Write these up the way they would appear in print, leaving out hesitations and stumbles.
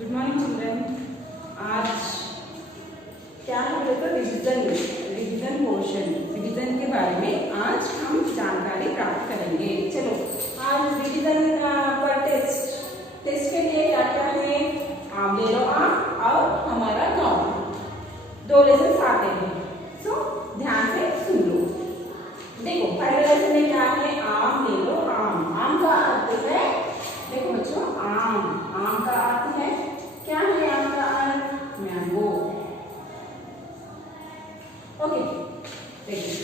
Good morning children. आज क्या है बोले तो रिविजन पोर्शन, रिविजन के बारे में आज हम जानकारी प्राप्त करेंगे। चलो आज रिविजन पर टेस्ट के लिए क्या क्या है, आम ले लो आम और हमारा गाँव, दो लेसन आते हैं। सो ध्यान से सुन लो। देखो पहले लेसन में क्या है, आम ले लो आम। आम का अर्थ है, देखो बच्चों, आम का अर्थ है, क्या है आम का अर्थ? मैंगो। ओके, देखिए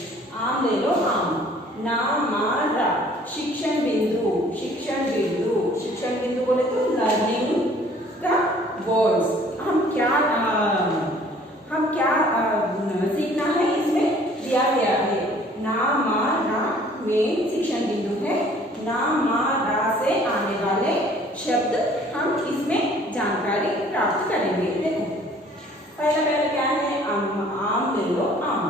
आम ले लो आम। नामारा शिक्षण बिंदु बोले तो लर्निंग का वर्ड्स। हम क्या सीखना है, इसमें दिया गया है। नामारा में शिक्षण बिंदु है। नामारा से आने वाले शब्द हम इसमें जानकारी प्राप्त करेंगे। देखो पहले क्या है, आम ले लो आम।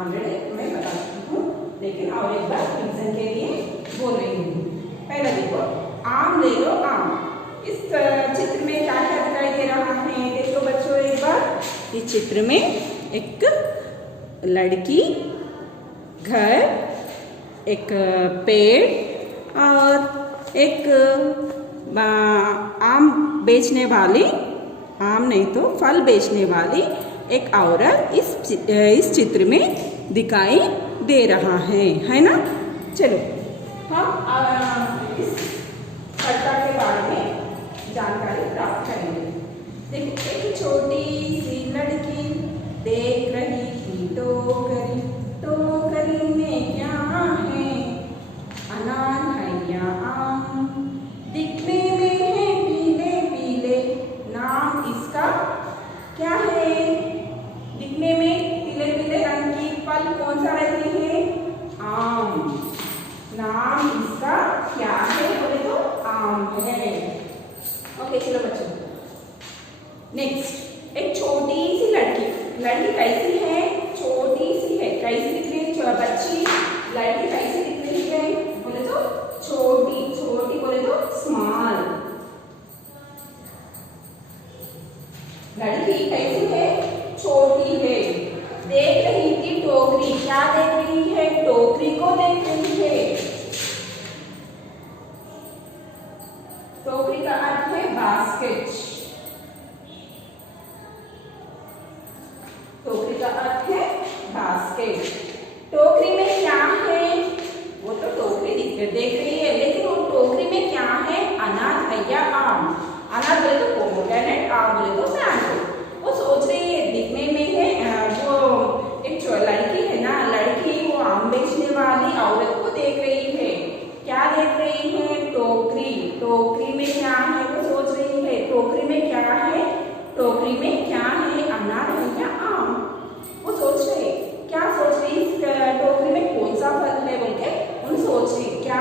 ऑलरेडी मैं बता चुकी हूँ, लेकिन और एक बार रिविजन के लिए बोल रही हूँ। पहले देखो आम ले लो आम। इस चित्र में क्या क्या दिखाई दे रहा है, देखो बच्चों एक बार। इस चित्र में एक लड़की, घर, एक पेड़ और एक आम बेचने वाली, आम नहीं तो फल बेचने वाली एक औरत इस चित्र में दिखाई दे रहा है ना। चलो हम इस घटना के बारे में जानकारी प्राप्त करेंगे। देखो एक छोटी सी लड़की देख रही थी टोकरी में क्या है, अनार है या आम। दिखने में है पीले पीले, नाम इसका क्या है? दिखने में पीले पीले रंग की फल कौन सा रहती है? आम। नाम इसका क्या है बोले तो आम है। ओके चलो बच्चों, नेक्स्ट एक छोटी सी लड़की कैसी है? छोटी सी है। कैसी दिख रही है बच्ची? लड़की कैसी दिख रही है बोले तो छोटी बोले तो स्मॉल। लड़की कैसी है? छोटी है। देख रही थी टोकरी, क्या देख रही है? टोकरी को देख रही है। टोकरी का अर्थ है बास्केट। टोकरी का अर्थ है बास्केट। टोकरी में क्या है? वो तो टोकरी देख रही है, लेकिन वो टोकरी में क्या है? अनार है या आम? अनार बोले तो पोमोग्रेनेट, आम बोले तो मैंगो। वो सोच रही है, दिखने में है वो एक लड़की है ना, लड़की वो आम बेचने वाली औरत को देख रही है। क्या देख रही है? टोकरी में क्या है वो सोच रही है। टोकरी में क्या है? टोकरी में क्या है? अनार है या आम? वो सोच रही, क्या सोच रही? टोकरी में कौन सा फल है बोल के उन सोच रही, क्या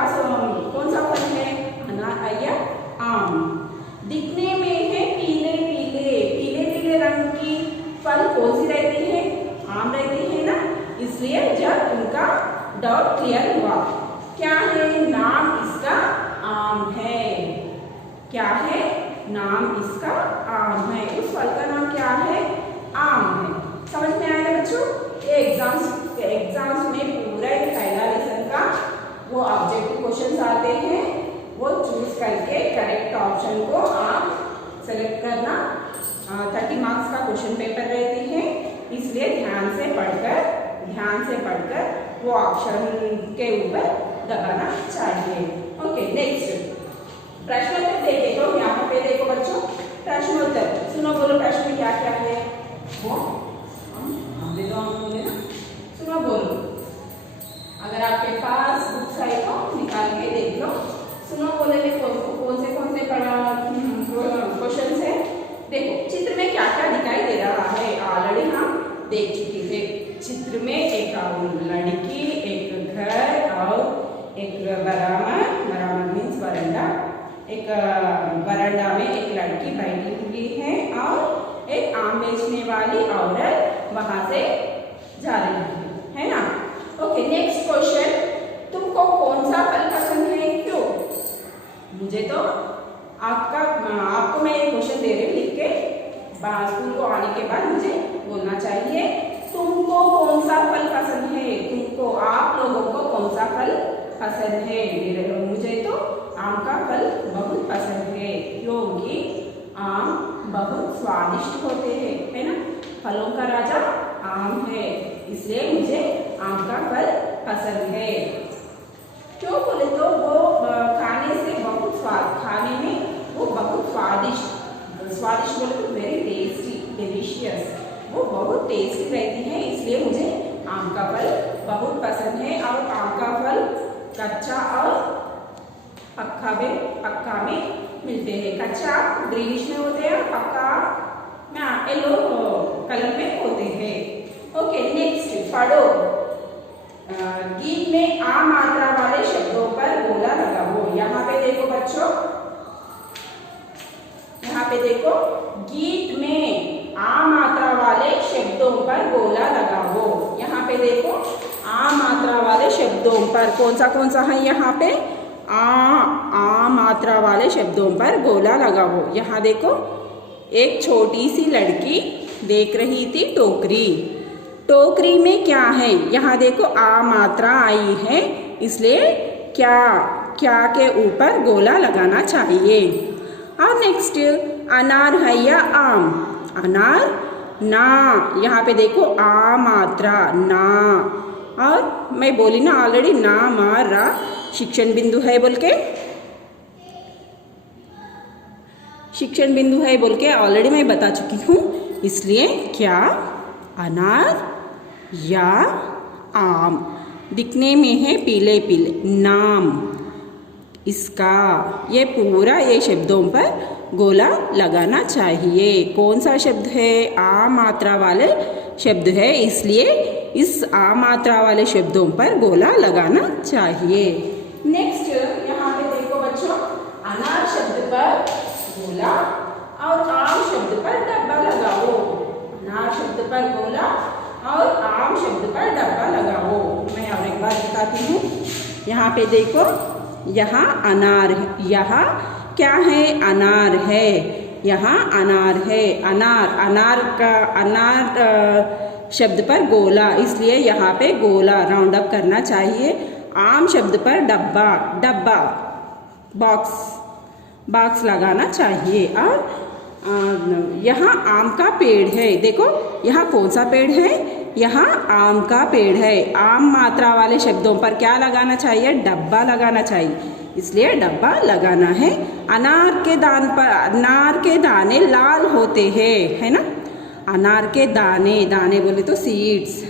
कौन सा फल है? अनार है या आम? दिखने में है पीले पीले रंग की फल कौन सी रहती है? आम रहती है ना। इसलिए जब उनका डाउट क्लियर हुआ, क्या है? नाम इसका आम है। क्या है? नाम इसका आम है। उस फल का नाम क्या है? आम है। समझ में आया बच्चों? ये एग्जाम्स में पूरा एक पहला लेसन का वो ऑब्जेक्टिव क्वेश्चंस आते हैं, वो चूज करके करेक्ट ऑप्शन को आप सेलेक्ट करना। 30 मार्क्स का क्वेश्चन पेपर रहती है, इसलिए ध्यान से पढ़कर वो ऑप्शन के ऊपर दबाना चाहिए। ओके नेक्स्ट प्रश्नोत्तर देखे तो यहाँ पे देखो बच्चों, प्रश्नोत्तर सुनो, बोलो प्रश्न में क्या क्या है वो दे दो, हम बोले ना, सुनो बोलो। अगर आपके पास बुक्स है तो निकाल के देख लो। सुनो बोले में कौन से क्वेश्चन है। देखो चित्र में क्या क्या दिखाई दे रहा है, ऑलरेडी हम देख चुके थे। चित्र में एक लड़की, एक घर और एक बरामद मीन्स वरांडा। एक वरांडा में एक लड़की बैठी हुई है और एक आम बेचने वाली औरत वहां से जा रही है ना। ओके नेक्स्ट क्वेश्चन, तुमको कौन सा फल पसंद है, क्यों? मुझे तो आपको मैं एक क्वेश्चन दे रही हूँ, स्कूल को आने के बाद मुझे बोलना चाहिए तुमको कौन सा फल पसंद है, तुमको आप लोगों को कौन सा फल पसंद है। मुझे तो आम का फल बहुत पसंद है क्योंकि आम बहुत स्वादिष्ट होते हैं, है ना। फलों का राजा आम है, इसलिए मुझे आम का फल पसंद है। क्यों बोले तो वो खाने से बहुत खाने में वो बहुत स्वादिष्ट बोले तो वेरी टेस्टी, डिलीशियस, वो बहुत टेस्टी रहती है, इसलिए मुझे आम का फल बहुत पसंद है। और आम का फल कच्चा और पक्का में मिलते हैं। कच्चा ग्रीनिश में होते हैं, पक्का में येलो कलर में होते हैं। ओके, नेक्स्ट पढ़ो। गीत में आ मात्रा वाले शब्दों पर गोला लगाओ। यहाँ पे देखो बच्चों, यहाँ पे देखो, गीत में आ मात्रा वाले शब्दों पर गोला लगाओ। यहाँ पे देखो, आ मात्रा वाले शब्दों पर कौन सा है यहाँ पे, आ मात्रा वाले शब्दों पर गोला लगाओ। यहाँ देखो, एक छोटी सी लड़की देख रही थी टोकरी। टोकरी में क्या है, यहाँ देखो आ मात्रा आई है, इसलिए क्या के ऊपर गोला लगाना चाहिए। और नेक्स्ट, अनार है या आम, अनार ना, यहाँ पे देखो आ मात्रा ना, और मैं बोली ना ऑलरेडी ना मारा शिक्षण बिंदु है बोल के, शिक्षण बिंदु है बोल के ऑलरेडी मैं बता चुकी हूँ, इसलिए क्या अनार या आम, दिखने में है पीले पीले, नाम इसका, ये पूरा ये शब्दों पर गोला लगाना चाहिए। कौन सा शब्द है, आ मात्रा वाले शब्द है, इसलिए इस आ मात्रा वाले शब्दों पर गोला लगाना चाहिए। नेक्स्ट, यहाँ पे देखो बच्चों, अनार शब्द पर गोला और आम शब्द पर डब्बा लगाओ। अनार शब्द पर गोला और आम शब्द पर डब्बा लगाओ। मैं और एक बार बताती हूँ। यहाँ पे देखो, यहाँ अनार है, यहाँ क्या है, अनार है, यहाँ अनार है, अनार शब्द पर गोला, इसलिए यहाँ पे गोला राउंड अप करना चाहिए। आम शब्द पर डब्बा बॉक्स लगाना चाहिए। और यहाँ आम का पेड़ है, देखो यहाँ कौन सा पेड़ है, यहाँ आम का पेड़ है। आम मात्रा वाले शब्दों पर क्या लगाना चाहिए, डब्बा लगाना चाहिए, इसलिए डब्बा लगाना है। अनार के दाने लाल होते हैं, है ना। अनार के दाने बोले तो सीड्स,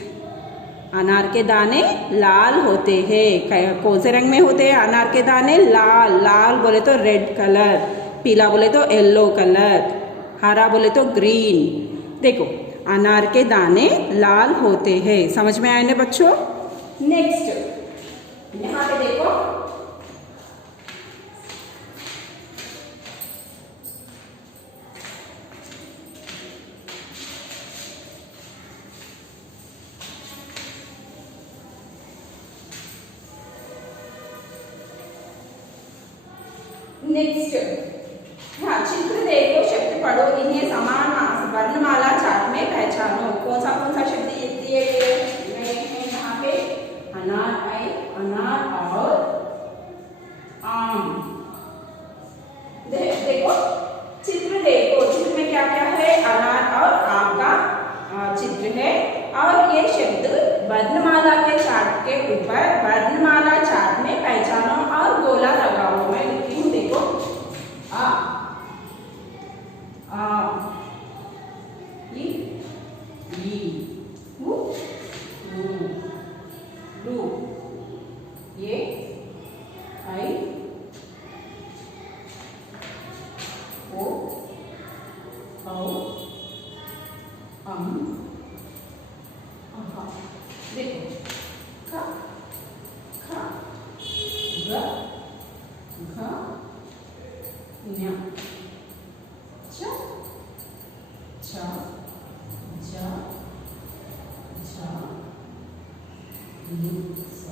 अनार के दाने लाल होते हैं। कौन से रंग में होते हैं अनार के दाने, लाल बोले तो रेड कलर, पीला बोले तो येलो कलर, हरा बोले तो ग्रीन। देखो, अनार के दाने लाल होते हैं। समझ में आए ना बच्चों। नेक्स्ट, यहाँ पे देखो, नेक्स्ट, हाँ, चित्र देखो, शब्द पढ़ो, इन्हें समान वर्णमाला चार्ट में पहचानो। कौन सा शब्द दिए गए हैं यहाँ पे, अनार और आम। देखो, चित्र देखो, चित्र में क्या क्या है, अनार और आम का चित्र है। और ये शब्द वर्णमाला के चार्ट के ऊपर वर्णमाला चार्ट में पहचानो और गोला लगाओ। मैं लिखती हूँ, देखो, आ ये आई ओ देखो, खा ग घ ञ च छ ज झ ञ स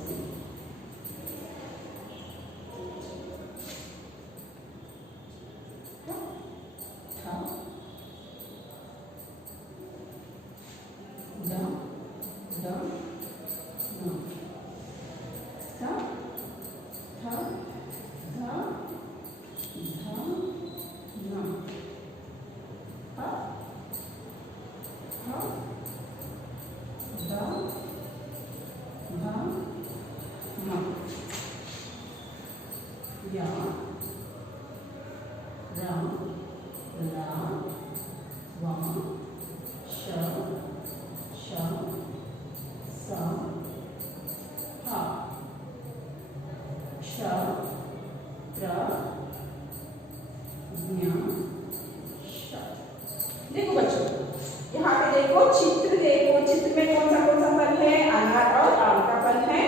देखो बच्चों, यहाँ पे देखो चित्र, देखो चित्र में कौन सा फल है? अनार और आम का फल है।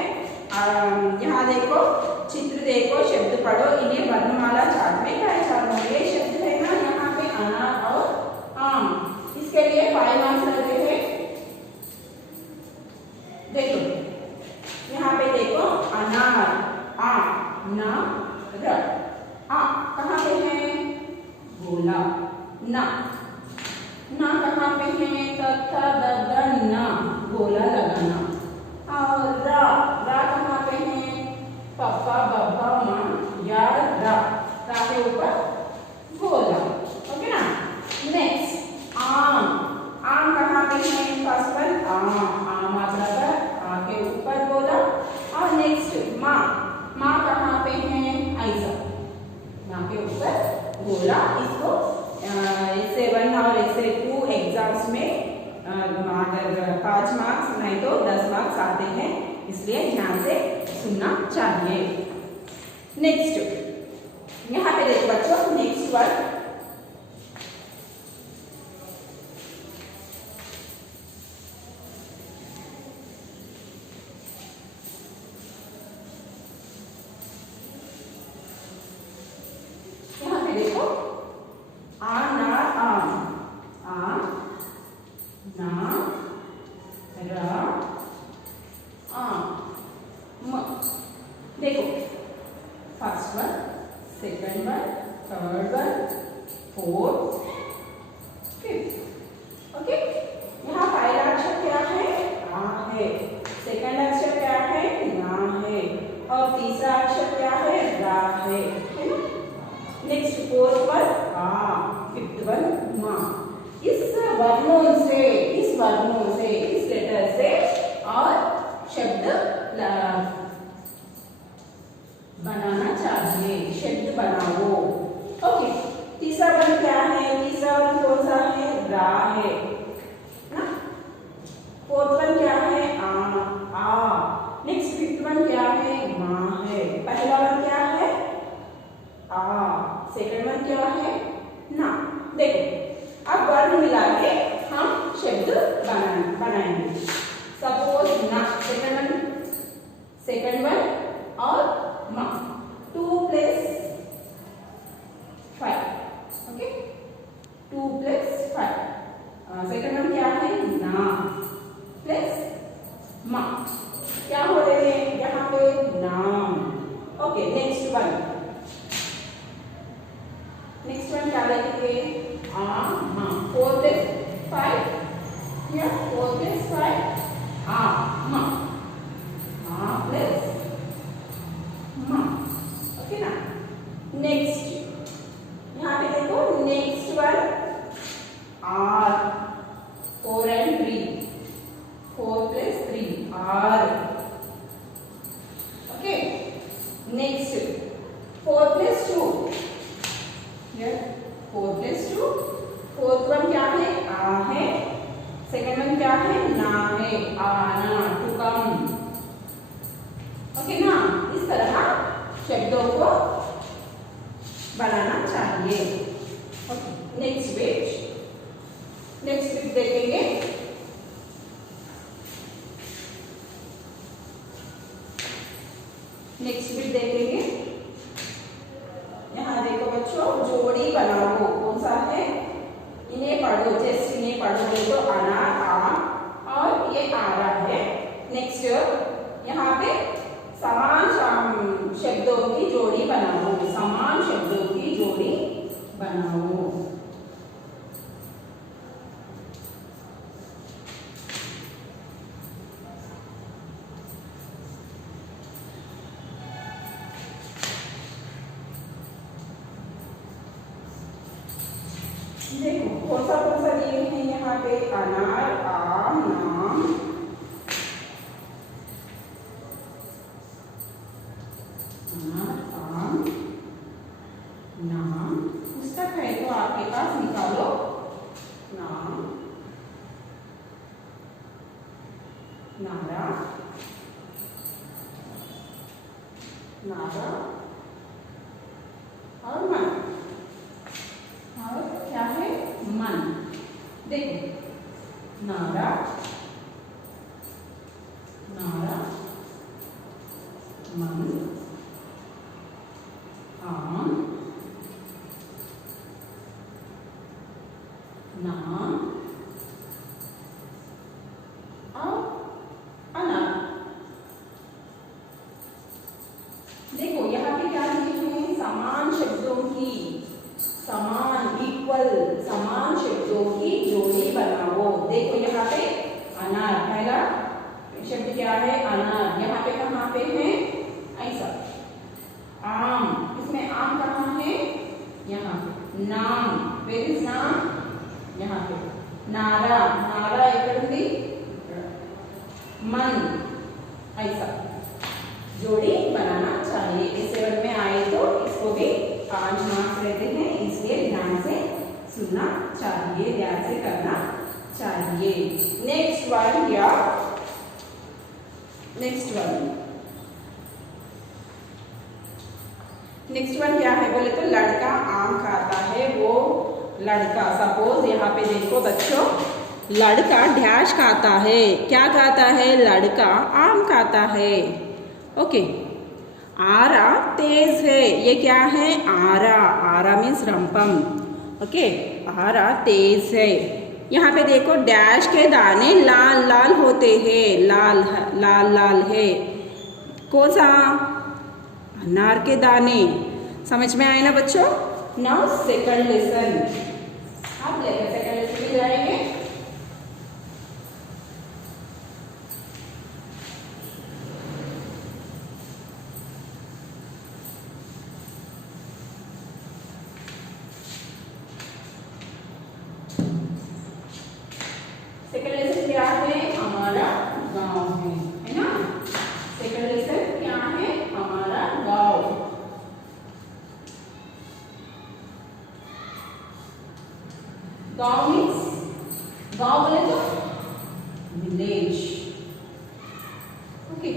यहाँ देखो चित्र, देखो शब्द पढ़ो, इन्हें वर्णमाला चार्ट में पहचानो। ये शब्द है ना यहाँ पे अनार और आम, इसके लिए 5 मार्क्स लगे हैं। देखो यहाँ पे देखो अनार, आ ना र, आ कहाँ पे है? गोला। ना कहाँ पे है? तथा दद ना, गोला लगाना। और रा कहाँ पे है? पप्पा बब्बा माँ या रा के ऊपर गोला। ओके ना। नेक्स्ट आम कहाँ पे है? फर्स्ट वन आम मात्रा पर आ के ऊपर गोला। और नेक्स्ट माँ कहाँ पे है? ऐसा माँ के ऊपर गोला। इसको इससे 1 और इससे 2 एग्जाम्स में अगर 5 मार्क्स नहीं तो 10 मार्क्स आते हैं, इसलिए ध्यान से सुनना चाहिए। नेक्स्ट यहाँ पे देखो बच्चों, नेक्स्ट वर्ड देखो अनार, आ ना रा म। देखो first one, second one, third one, fourth, fifth. Okay, यहाँ पहला अक्षर क्या है? आ है। सेकंड अक्षर क्या है? ना है। और तीसरा अक्षर क्या है? रा है ना। Next fourth one fifth one मा। इस वर्णों से इस लेटर से और शब्द बनाना चाहिए। शब्द बनाओ। ओके, तीसरा वन क्या है? तीसरा वन कौन सा है? रा है ना। फोर्थ वन क्या है? आ। नेक्स्ट फिफ्थ वन क्या है? मा है। पहला वन क्या है? सेकंड वन क्या है? ना। देखो अब वर्ण मिला के हम शब्द बनाएंगे। सपोज ना, सेकंड वन और मा, 2 + 5। ओके, 2 + 5। सेकंड वन क्या है? ना प्लस मा। क्या हो रहे हैं यहाँ पे? नाम। ओके, नेक्स्ट वन क्या लिखेंगे? 4 + 5, या 4 + 5 मा प्लस मा। ओके ना। नेक्स्ट यहाँ पे देखो, next one are, 4 and 3, 4 + 3 are. Okay, next 4 + 2, 4 + 2। Fourth one क्या है? आ है। सेकंड वन क्या है? ना है। आना, टू कम। ओके ना। इस तरह शब्दों को बनाना चाहिए। नेक्स्ट पेज देखेंगे। नेक्स्ट पेज देखेंगे। यहाँ देखो बच्चों, जोड़ी बनाओ। कौन सा है? इन्हें पढ़ो, जैसे इन्हें पढ़ोगे तो अनार, आम और ये आरा है। नेक्स्ट यहाँ पे समान शब्दों की जोड़ी बनाओ। समान शब्दों की जोड़ी बनाओ। देखो कौन सा दिए हैं यहाँ पे, अनार, आम, नाम, अनार, आम, नाम, पुस्तक है तो आपके पास निकालो, नाम, नारा, नारा और मन, और क्या है, मन। देखो नारा, नारा, मन, आम, नाम और अनार। देखो यहाँ पे क्या लिखे हैं, समान शब्दों की, समान इक्वल समान शब्दों की जोड़ी बनाओ। देखो यहाँ पे अनार, पहला शब्द क्या है, अनार, यहाँ पे कहाँ पे है, ऐसा। आम, इसमें आम कहाँ है, यहाँ पे। नाम, वेर इज नाम, यहाँ पे। नारा, नारा एक भी। मन, ऐसा जोड़ी बनाना चाहिए। इस लेवल में आए तो इसको भी 5 मार्क्स रहते हैं, इसलिए ध्यान से सुनना चाहिए, ध्यान से करना चाहिए। नेक्स्ट वन या नेक्स्ट वन क्या है बोले तो, लड़का आम खाता है। वो लड़का, सपोज यहाँ पे देखो बच्चों, लड़का डैश खाता है। क्या खाता है, लड़का आम खाता है। ओके, आरा तेज है, ये क्या है, आरा, आरा मीन्स रंपम। ओके, आरा तेज है। यहाँ पे देखो डैश के दाने लाल लाल होते हैं, लाल लाल लाल है। कौन सा, अनार के दाने। समझ में आए ना बच्चों। नाउ सेकंड लेसन, आप लेकर सेकंड लेसन में जाएंगे। सेकंड लेसन क्या है, हमारा गांव है ना। सेकंड लेसन क्या है, हमारा गांव। गांव मीन्स, गांव बोले तो विलेज। ओके,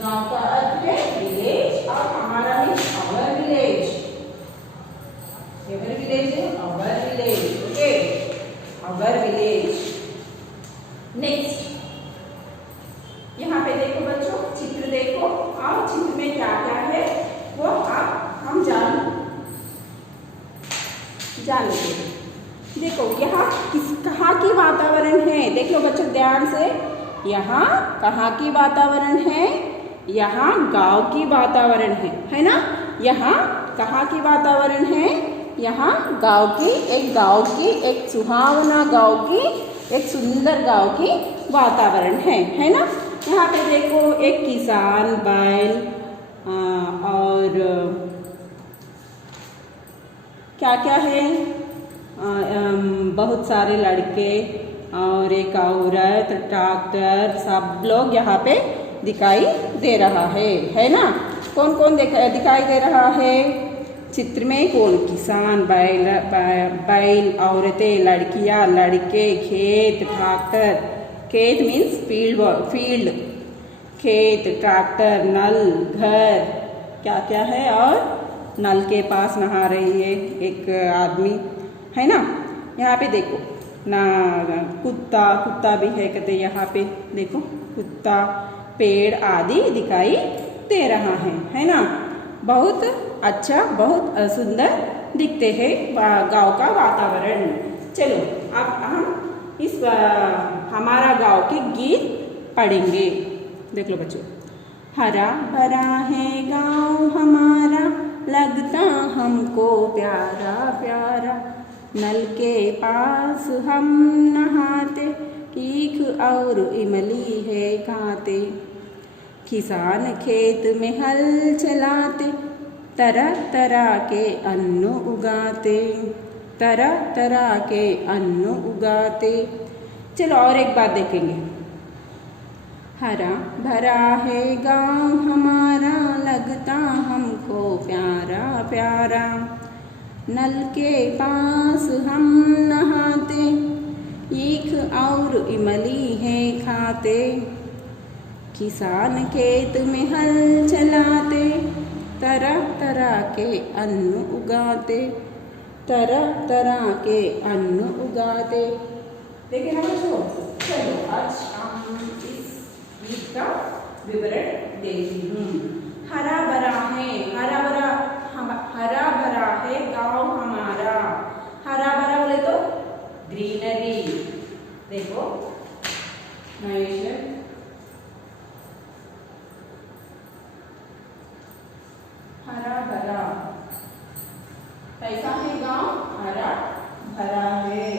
गांव का अर्थ है विलेज, और हमारा means our village. Our village है, our village. Okay, our village. Next, यहाँ पे देखो बच्चों, चित्र देखो, और चित्र में क्या क्या है वो हम जान लेते। देखो यहाँ कहाँ की वातावरण है, देख लो बच्चों ध्यान से। यहाँ कहाँ की वातावरण है, यहाँ गांव की वातावरण है ना। यहाँ कहाँ की वातावरण है, यहाँ गांव की, एक सुहावना गांव की, एक सुंदर गांव की वातावरण है ना। यहाँ पे देखो एक किसान, बैल और क्या क्या है, बहुत सारे लड़के और एक औरत, ट्रैक्टर, सब लोग यहाँ पे दिखाई दे रहा है ना। कौन कौन दिखाई दे रहा है चित्र में, कौन, किसान, बैल, औरतें, लड़कियाँ, लड़के, खेत, ट्रैक्टर, खेत मीन्स फील्ड, खेत, ट्रैक्टर, नल, घर, क्या क्या है, और नल के पास नहा रही है एक आदमी, है ना। यहाँ पे देखो ना, कुत्ता भी है कहते, यहाँ पे देखो कुत्ता, पेड़ आदि दिखाई दे रहा है ना। बहुत अच्छा, बहुत सुंदर दिखते हैं गांव का वातावरण। चलो अब हम इस हमारा गांव के गीत पढ़ेंगे। देख लो बच्चों, हरा भरा है गांव हमारा, लगता हमको प्यारा प्यारा, नल के पास हम नहाते, ईख और इमली है खाते, किसान खेत में हल चलाते, तरह तरह के अन्न उगाते, तरह तरह के अन्न उगाते। चलो और एक बात देखेंगे। हरा भरा है गांव हमारा, लगता हमको प्यारा प्यारा। नल के पास हम नहाते, ईख और इमली है खाते। किसान खेत में हल चलाते, तरह तरह के अन्न उगाते, तरह तरह के अन्न उगाते। देखिए ना बच्चों, चलो आज हम इस गीत का विवरण देती हूँ। हरा भरा है, हरा भरा है गाँव हमारा। हरा भरा बोले तो ग्रीनरी। देखो हरा भरा कैसा है गाँव? हरा भरा है,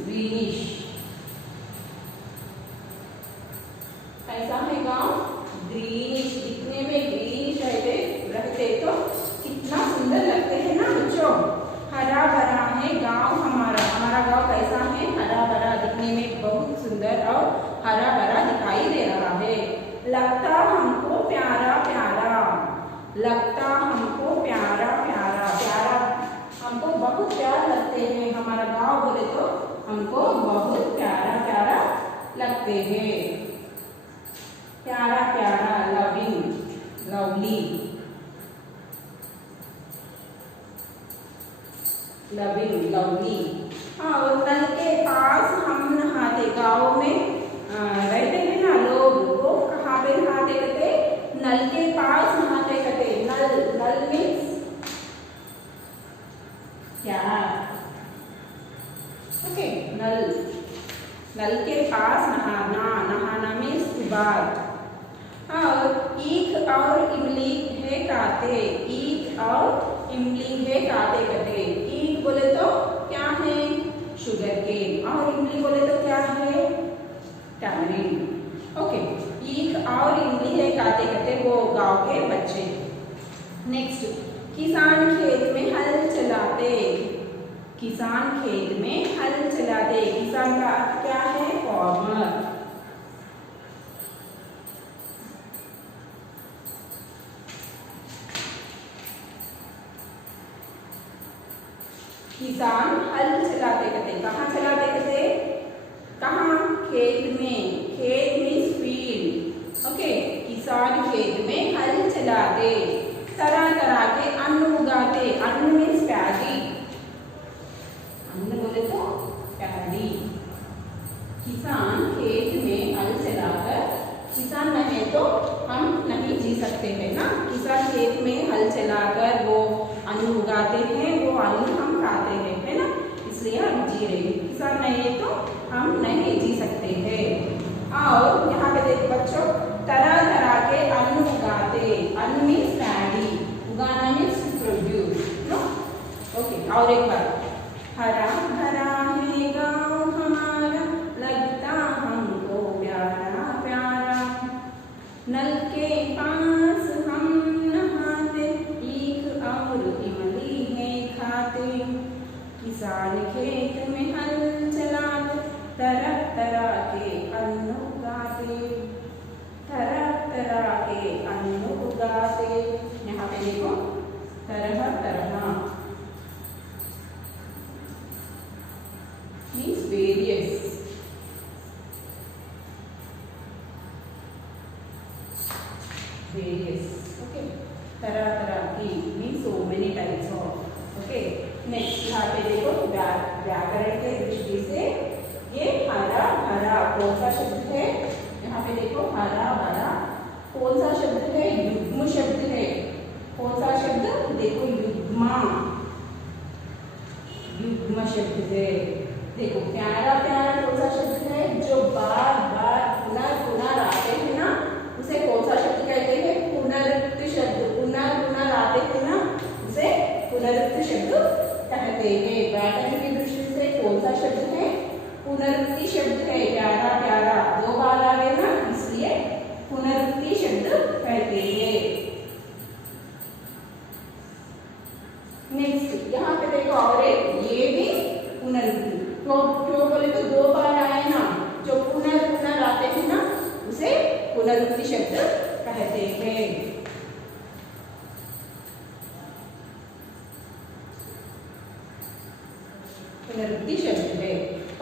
ग्रीनिश। कैसा है गाँव? ग्रीनिश। दिखने में ग्रीनिश रहते तो कितना सुंदर लगते हैं ना बच्चों। हरा भरा है गाँव हमारा। हमारा गाँव कैसा है? हरा भरा, दिखने में बहुत सुंदर और हरा भरा दिखाई दे रहा है। लगता हमको प्यारा प्यारा, लगता हमको प्यारा प्यारा। प्यारा हमको बहुत प्यार लगते हैं। हमारा गाँव बोले तो हमको बहुत प्यारा प्यारा लगते हैं। प्यारा प्यारा, लविंग, लवली, लविंग, लवली। और नल के पास हम नहाते। गाँव में रहते हैं ना लोग, वो कहाँ पे नहाते कहते? नल के पास नहाते कहते। नल मीन्स क्या? ओके, नल के पास नहाना। नहाना मीन्स बात। और ईख और इमली है खाते। ईख और इमली है खाते कहते। ईख बोले तो क्या है? Sugarcane. और इमली बोले तो क्या है? टैमरिंड। ओके, ईख और इमली है खाते कहते वो गांव के बच्चे। नेक्स्ट, किसान खेत में हल चलाते। किसान खेत में हल चलाते। किसान का अर्थ क्या है? फॉर्मर। किसान हल चलाते कहते। कहाँ चलाते कहते? कहाँ? खेत में। खेत मीन्स फील्ड। ओके, किसान खेत में हल चलाते, तरह तरह के अन्न उगाते। अन्न मीन्स पैडी। अन्न बोले तो पैडी। किसान खेत में हल चलाकर, किसान नहीं तो हम नहीं जी सकते हैं ना। किसान खेत में हल चलाकर वो अन्न उगाते हैं, वो अन्न हम खाते हैं, है ना, इसलिए हम जी रहे हैं। किसान नहीं है तो हम नहीं जी सकते हैं। और यहाँ पे देखो बच्चों, तरह तरह के अन्न उगाते। अन्न मीन्स पैडी, उगाना means to produce, no. Okay, और एक बार, हरा भरा है गाँव हमारा, लगता हमको प्यारा प्यारा। नल के पास हम नहाते, ईख और इमली है खाते। किसान खेत में हल चलाते, तरह तरह के अन्न उगाते, तरह तरह के अन्न उगाते। यहाँ पे देखो, तरह तरह मीन्स वेरियस। ओके, तरह तरह की means so many types of. Okay, next यहाँ पे देखो, व्याकरण के दृष्टि से ये हरा भरा कौन सा शब्द है? यहाँ पे देखो, हरा भरा कौन सा शब्द है? युग्म शब्द है। कौन सा शब्द? देखो, युग्मा, युग्म शब्द है। देखो, प्यारा प्यारा कौन सा शब्द है? जो बार बार पुनः आते हैं ना, उसे कौन सा शब्द कहते हैं? पुनरुक्त शब्द। पुनः आते हैं ना, उसे पुनरुक्त शब्द कहते हैं। व्याकरण की दृष्टि से कौन सा शब्द है? पुनरुक्ति शब्द है। प्यारा प्यारा दो बार आ गए ना, इसलिए पुनरुक्ति शब्द कहते हैं। नेक्स्ट पुनरुक्ति शब्द है।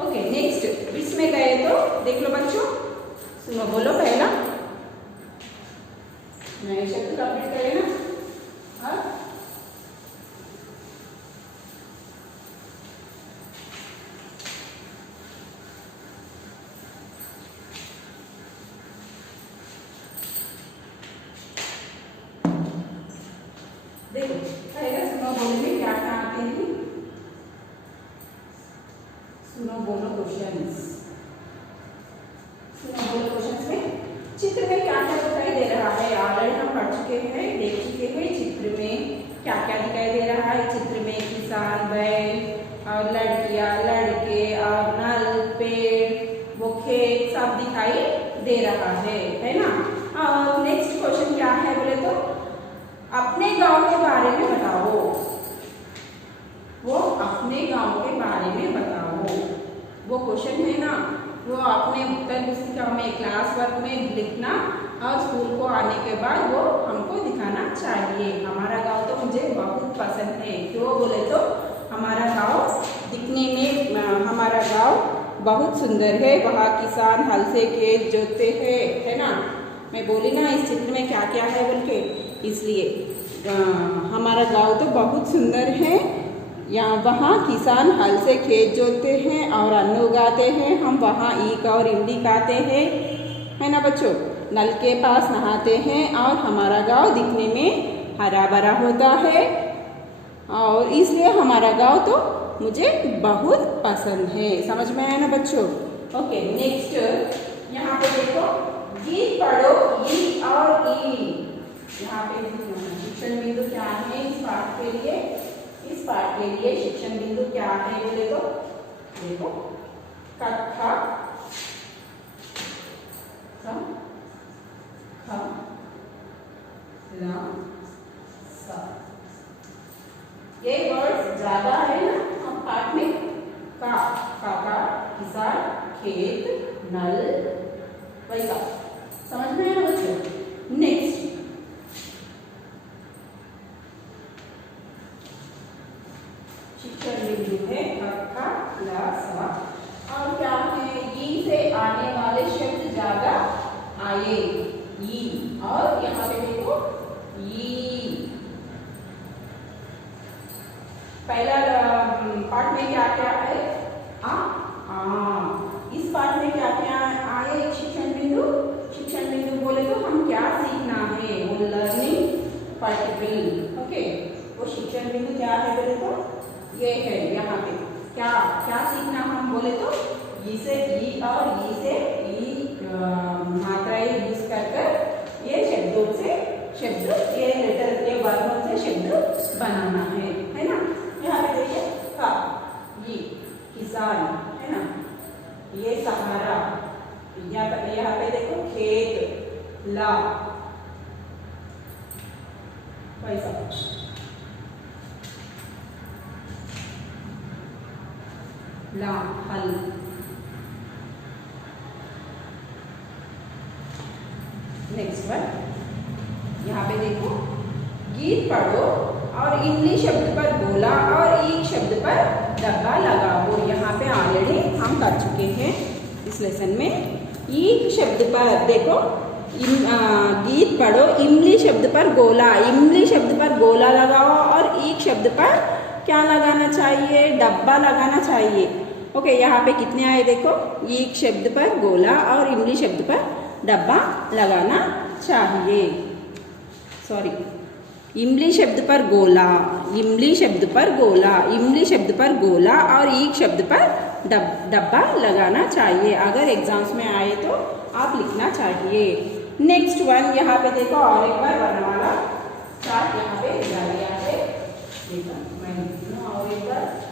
ओके नेक्स्ट, इसमें गए तो देख लो बच्चों, सुनो बोलो पहला नए शब्द कंप्लीट करें ना। हाँ देखो पहला सुनो बोलो में क्या क्या आते हैं, सुनो बोलो क्वेश्चंस, सुनो बोलो क्वेश्चंस में चित्र में क्या क्या दिखाई दे रहा है, ऑलरेडी हम पढ़ चुके हैं, देख चुके हैं। चित्र में क्या क्या दिखाई दे रहा है, चित्र में किसान, बैल और लड़कियां लड़के और नल पेड़ वो खेत सब दिखाई दे रहा है ना। और नेक्स्ट क्वेश्चन क्या है बोले तो अपने गांव के बारे में बताओ, वो अपने गांव के बारे में बताओ, वो क्वेश्चन है ना, वो अपने उत्तर पुस्तिका में क्लास वर्क में लिखना और स्कूल को आने के बाद वो हमको दिखाना चाहिए। हमारा गांव तो मुझे बहुत पसंद है, क्यों बोले तो हमारा गांव दिखने में हमारा गांव बहुत सुंदर है, वहाँ किसान हल से खेत जोतते हैं, है ना। मैं बोली ना इस चित्र में क्या क्या है बोल के, इसलिए हमारा गांव तो बहुत सुंदर है, यहाँ वहाँ किसान हल से खेत जोतते हैं और अन्न उगाते हैं, हम वहाँ ईख और इमली खाते हैं, है ना बच्चों। नल के पास नहाते हैं और हमारा गांव दिखने में हरा भरा होता है और इसलिए हमारा गांव तो मुझे बहुत पसंद है। समझ में आया ना बच्चों। ओके नेक्स्ट, यहाँ पे देखो गीत पढ़ो ई और ई, यहाँ पे शिक्षण बिंदु क्या है इस पाठ के लिए, इस पाठ के लिए शिक्षण बिंदु क्या है बोले तो देखो कथा ख ला सा, ये वर्ड्स ज्यादा है ना हम पाठ में, का काका किसान खेत नल वैसा, समझ में आया बच्चों। नेक्स्ट शिक्षण बिंदु है कथा ला सा, और क्या है ई से आने वाले शब्द ज्यादा आए, ई और यहाँ पे देखो ई, पहला पाठ में क्या क्या है आ, इस पाठ में क्या क्या आए शिक्षण बिंदु, शिक्षण बिंदु बोले तो हम क्या सीखना है, वो लर्निंग पार्टिकल। ओके वो शिक्षण बिंदु क्या है बोले तो ये है, यहाँ पे क्या क्या सीखना हम बोले तो ई से ई और ई से ई मात्राएं यूज कर ये शब्दों से शब्द ये लेटर ये वर्णों से शब्द बनाना है ना। यहाँ पे देखिए का ये किसान है ना, ये सहारा, यहाँ पे देखो खेत ला वैसा, ला हल, नेक्स्ट वन यहाँ पे देखो गीत पढ़ो और इमली शब्द पर बोला और ईख शब्द पर डब्बा लगाओ, यहाँ पे ऑलरेडी हम कर चुके हैं इस लेसन में। ईख शब्द पर देखो गीत पढ़ो इमली शब्द पर गोला, इमली शब्द पर गोला लगाओ और ईख शब्द पर क्या लगाना चाहिए, डब्बा लगाना चाहिए। ओके यहाँ पे कितने आए देखो, ईख शब्द पर गोला और इमली शब्द पर डब्बा लगाना चाहिए, सॉरी इमली शब्द पर गोला, इमली शब्द पर गोला, इमली शब्द पर गोला और ईख शब्द पर डब्बा लगाना चाहिए। अगर एग्जाम्स में आए तो आप लिखना चाहिए। नेक्स्ट वन यहाँ पे देखो और एक बार वर्णमाला चार्ट यहाँ पे दिया है, देखो मैं लिखती हूँ और एक बार।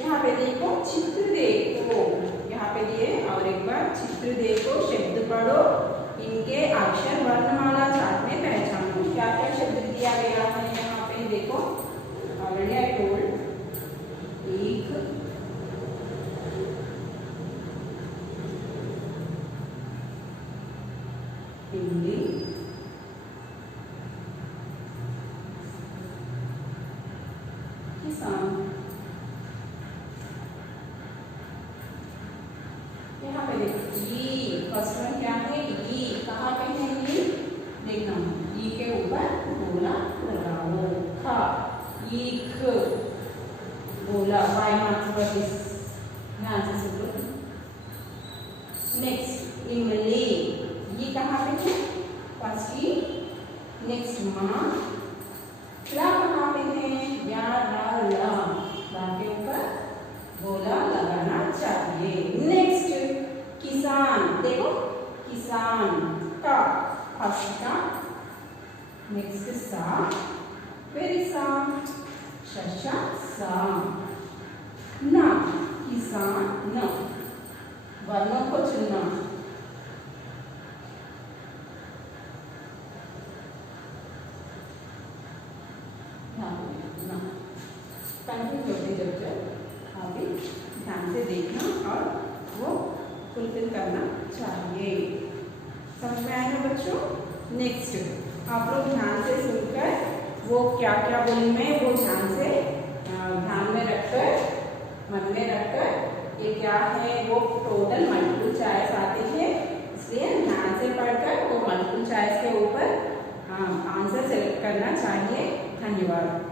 यहाँ पे देखो चित्र देखो, यहाँ पे दिए और एक बार चित्र देखो, शब्द पढ़ो, इनके अक्षर वर्णमाला साथ में पहचानो। क्या क्या शब्द दिया गया है यहाँ पे देखो, ऑलरेडी आई टोल्ड, एक, हिंदी, किसान। यहाँ पे देखो ई, फर्स्ट वन क्या है, ई कहाँ पे है, ये देखना, ई के ऊपर गोला लगाओ, खा, ईख, गोला, वाई मार्क्स पर दिस, ध्यान से सुनो। नेक्स्ट इमली, ये कहाँ पे है, फर्स्ट ई, नेक्स्ट माँ, ला कहाँ पे है, या ला के ऊपर गोला लगाना चाहिए। नेक्स्ट किसान, देखो किसान का फर्स्ट का, नेक्स्ट सा, फिर सा, शशा सा, ना किसान न, वर्णों को चुनना। कंटिन्यू होती जब अभी ध्यान से देखना और वो फुलफिल करना चाहिए। समझ में आएगा बच्चों? नेक्स्ट आप लोग ध्यान से सुनकर वो क्या क्या बोली मैं वो ध्यान से ध्यान में रखकर, मन में रखकर, ये क्या है वो टोटल मल्टीपल चॉइस आती है, इसलिए ध्यान से पढ़कर वो मल्टीपल चॉइस के ऊपर आंसर सेलेक्ट करना चाहिए। धन्यवाद।